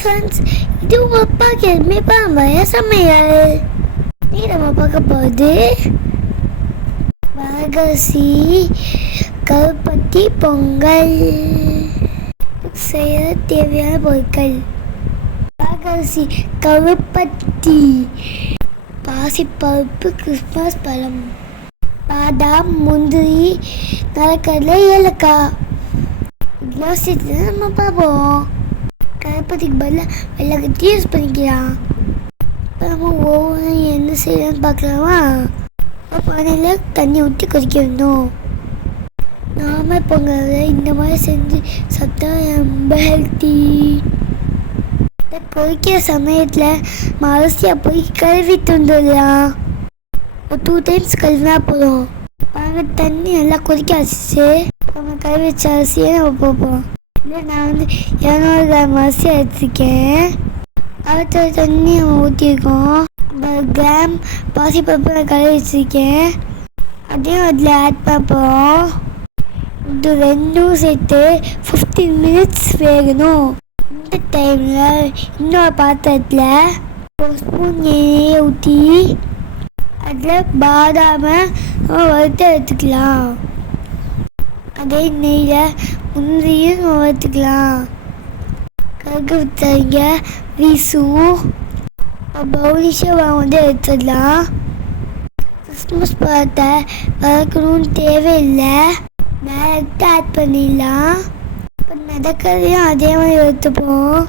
Friends, இது உங்கள் அப்பாவுக்கு எதுவுமே பாம்பைய சமையல். நீ நம்ம பார்க்க போகுது வரகரிசி கருப்பட்டி பொங்கல். செய்ய தேவையான பொருட்கள்: வரகரிசி, கருப்பட்டி, பாசிப்பருப்பு, கிறிஸ்மஸ் பழம், பாதாம், முந்திரி, நிலக்கடலை, ஏலக்காய். இதெல்லாம் சேர்த்து நம்ம பார்ப்போம். கருப்பட்டிக்கு பதிலாக வெள்ளைக்கட்டி யூஸ் பண்ணிக்கலாம். இப்போ நம்ம ஒவ்வொரு என்ன செய்யலாம்னு பார்க்கலாமா? பானையில் தண்ணி ஊற்றி கொதிக்க வேணும். நார்மல் பொங்கலை இந்த மாதிரி செஞ்சு சாப்பிட்டா ரொம்ப ஹெல்த்தி. கொதிக்கிற சமயத்தில் அரிசியை போய் கழுவிட்டு வந்துடலாம். ஒரு 2 times கழுவினா போதும். பாருங்க, தண்ணி நல்லா கொதிக்க வச்சு நம்ம கழுவி வச்ச அரிசியை நம்ம போப்போம். இல்லை, நான் 200 கிராம் அரிசி எடுத்துருக்கேன். அடுத்த தண்ணி நம்ம ஊற்றிருக்கோம். 50 கிராம் பாசிப்பருப்பு நான் கழுவி வச்சுருக்கேன். அதையும் அதில் ஆட் பண்ணப்போம். இது ரெண்டும் சேர்த்து 15 minutes வேகணும். இந்த டைமில் இன்னொரு பாத்திரத்தில் 1 ஸ்பூன் நெய்யை ஊற்றி அதில் பாதாமை வறுத்து எடுத்துக்கலாம். அதே நெய்யில் முந்திரியும் வறுத்துக்கலாம். கருவேப்பிலைங்க வீசும் பவுனிஷாக வந்து எடுத்துடலாம். கிறிஸ்மஸ் பழத்தை வறுக்கணும்னு தேவையில்லை, டேரெக்டாக ஆட் பண்ணிடலாம். இப்போ நடக்கிறதையும் அதே மாதிரி எடுத்துப்போம்.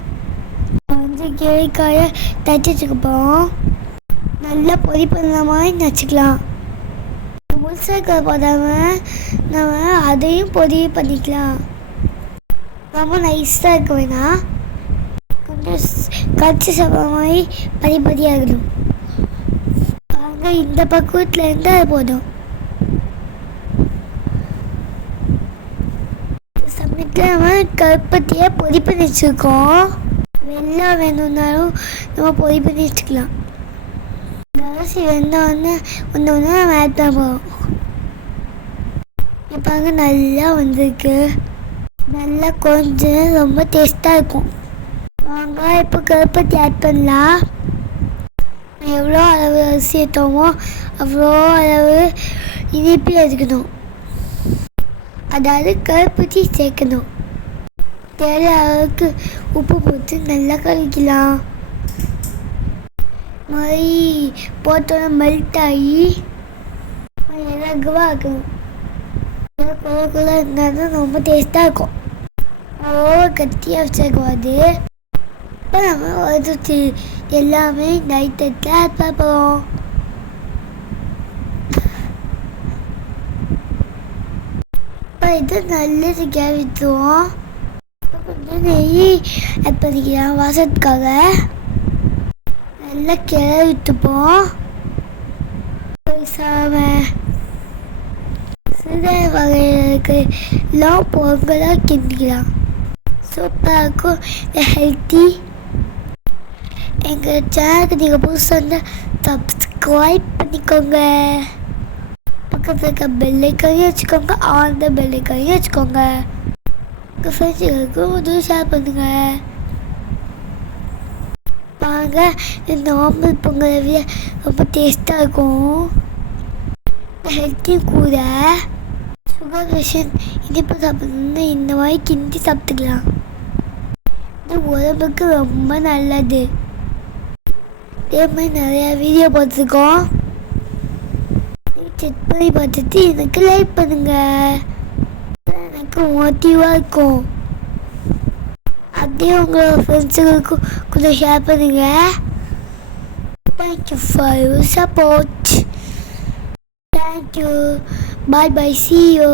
வந்து கிளைக்காயை தச்சு வச்சுக்கப்போம். நல்லா பொடி பண்ணுற மாதிரி நச்சுக்கலாம். முழுசாக போடாமல் நம்ம அதையும் பொடி பண்ணிக்கலாம். ரொம்ப நைஸாக இருக்க வேணாம், கொஞ்சம் கடிச்சு சாப்பிட்ற மாதிரி படிப்படியாக இருக்கணும். அங்கே இந்த பக்குவத்தில் இருந்தால் அது போதும். சமயத்தில் நம்ம கருப்பட்டியை பொடி பண்ணி வச்சுருக்கோம். வெள்ளம் வேணும்னாலும் நம்ம பொடி பண்ணி வச்சுக்கலாம். அரிசி வெந்தோடனே ஒன்று நம்ம ஆட் பண்ண போகிறோம். இப்போ அங்கே நல்லா வந்திருக்கு. நல்லா கொஞ்சம் ரொம்ப டேஸ்ட்டாக இருக்கும். வாங்க இப்போ கருப்பட்டி ஆட் பண்ணலாம். எவ்வளோ அளவு அரிசி ஏற்றோமோ அவ்வளோ அளவு இனிப்பு எடுக்கணும். அதாவது கருப்பட்டி சேர்க்கணும். தேவையான அளவுக்கு உப்பு போட்டு நல்லா கலக்கலாம். மாதிரி போட்டோன்னா மெல்ட் ஆகி இலகுவாக இருக்கணும். குழந்தை இருந்தால் தான் ரொம்ப டேஸ்ட்டாக இருக்கும். கட்டியாக வச்சுக்கூடாது. இப்போ நம்ம வறுத்து எல்லாமே நைட்டத்தில் ஆட் பார்ப்போம். இப்போ இது நல்லது விற்றுவோம். கொஞ்சம் நெய் ஆட் பண்ணிக்கலாம் வாசத்துக்காக. நல்லா கிளறி விட்டுப்போம். சில வகைகளுக்கு எல்லாம் பொங்கலாக கிண்டிக்கலாம். சூப்பராக இருக்கும், ஹெல்த்தி. எங்கள் சேனலுக்கு நீங்கள் புதுசாக இருந்தால் சப்ஸ்கிரைப் பண்ணிக்கோங்க. பக்கத்தில் இருக்க பெல்லைக்கையும் வச்சுக்கோங்க, ஆன் பெல்லைக்கையும் வச்சுக்கோங்க. உங்கள் ஃப்ரெண்ட்ஸுகளுக்கும் உதவி ஷேர் பண்ணுங்கள். பாருங்க, இந்த நார்மல் பொங்கலை விட ரொம்ப டேஸ்ட்டாக இருக்கும், ஹெல்த்தி கூட. சுகர் பேஷண்ட் இனிப்பு சாப்பிட்ணுன்னா இந்த மாதிரி கிண்டி சாப்பிட்டுக்கலாம். இது உடம்புக்கு ரொம்ப நல்லது. இதே மாதிரி நிறையா வீடியோ பார்த்துருக்கோம். செக் பண்ணி பார்த்துட்டு எனக்கு லைக் பண்ணுங்கள். எனக்கு மோட்டிவாக இருக்கும். அப்படியே உங்களோட ஃப்ரெண்ட்ஸுகளுக்கும் கொஞ்சம் ஷேர் பண்ணுங்கள். Thank you for your support. Thank you. Bye bye. See you.